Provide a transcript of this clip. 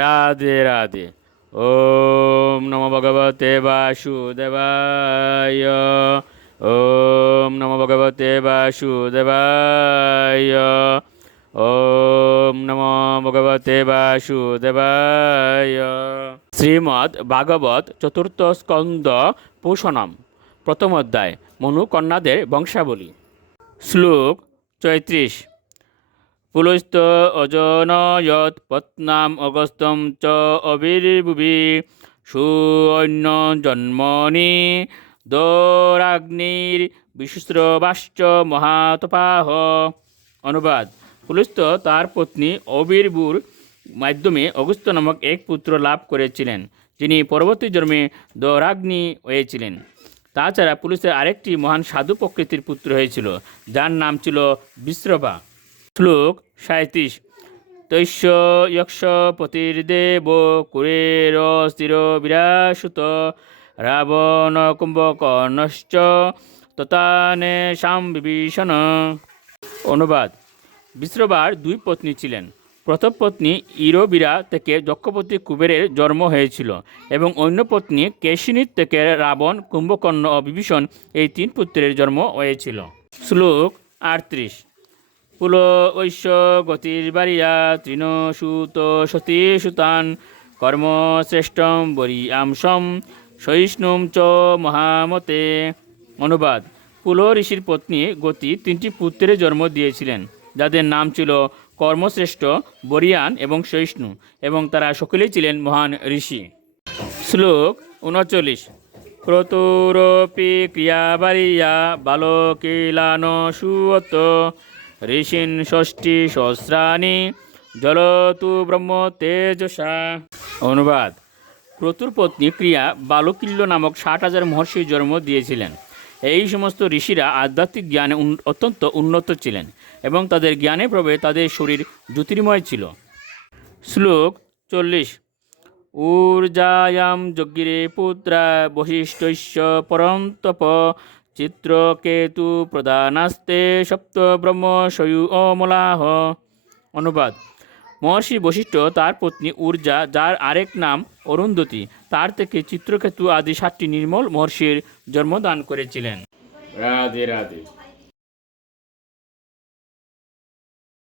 রাধে রাধে। ওম নমো ভগবতে বাসুদেবায়। ওম নমো ভগবতে বাসুদেবায়। ওম নমো ভগবতে বাসুদেবায়। শ্রীমদ্ ভাগবত চতুর্থ স্কন্দ পোষণম প্রথম অধ্যায় মনু কন্যাদের বংশাবলী। শ্লোক ৩৪। পুলস্ত অজনয়ৎ পত্নাম অগস্তম চ অবির্ভুবি সুন্য জন্মনি দৌরাগ্নির বিশুস্রবাশ্চ মহাতপাহ। অনুবাদ: পুলস্ত তার পত্নী অবির্বুর মাধ্যমে অগস্ত্য নামক এক পুত্র লাভ করেছিলেন, যিনি পরবর্তী জন্মে দৌরাগ্নি হয়েছিলেন। তাছাড়া পুলস্তের আরেকটি মহান সাধু প্রকৃতির পুত্র হয়েছিল, যার নাম ছিল বিশ্রবা। শ্লোক ৩৭। তৈশ্য যক্ষ পতির্দেব কুরের স্থির বিরাসুত রাবণ কুম্ভকর্ণশ্চ ততানে শাম বিভীষণ। অনুবাদ: বিশ্রবার দুই পত্নী ছিলেন। প্রথম পত্নী ইরবিরা থেকে যক্ষপতি কুবেরের জন্ম হয়েছিল এবং অন্য পত্নী কেশিনীর থেকে রাবণ, কুম্ভকর্ণ ও বিভীষণ এই তিন পুত্রের জন্ম হয়েছিল। শ্লোক ৩৮। পুল ঐশ্য গতির্বারিয়া তৃণ সুত সতী সুতান কর্ম শ্রেষ্ঠম বরিয়াংশম সহিষ্ণুম চ মহামতে। অনুবাদ: পুল ঋষির পত্নী গতি তিনটি পুত্রের জন্ম দিয়েছিলেন, যাদের নাম ছিল কর্মশ্রেষ্ঠ, বরিয়ান এবং সহিষ্ণু, এবং তারা সকলেই ছিলেন মহান ঋষি। শ্লোক ৩৯। ক্রতুরপি ক্রিয়াবারিয়া বালকিলান সুয়ত ঋষিন ষষ্ঠী সহস্রাণি জলতু ব্রহ্ম তেজসা। অনুবাদ: ক্রতুর পত্নী ক্রিয়া বালকিল্য নামক ৬০,০০০ মহর্ষির জন্ম দিয়েছিলেন। এই সমস্ত ঋষিরা আধ্যাত্মিক জ্ঞানে অত্যন্ত উন্নত ছিলেন এবং তাদের জ্ঞানের প্রভাবে তাদের শরীর জ্যোতির্ময় ছিল। শ্লোক ৪০। ঊর্জায়াম যজ্ঞিরে পুত্রা বশিষ্ঠস্য পরন্তপ চিত্রকেতু প্রধানাস্তে সপ্ত ব্রহ্ম সয়ু অমলাহ। অনুবাদ: মহর্ষি বশিষ্ঠ তার পত্নী ঊর্জা, যার আরেক নাম অরুন্ধতী, তার থেকে চিত্রকেতু আদি ৭টি নির্মল মহর্ষির জন্মদান করেছিলেন। রাধে রাধে।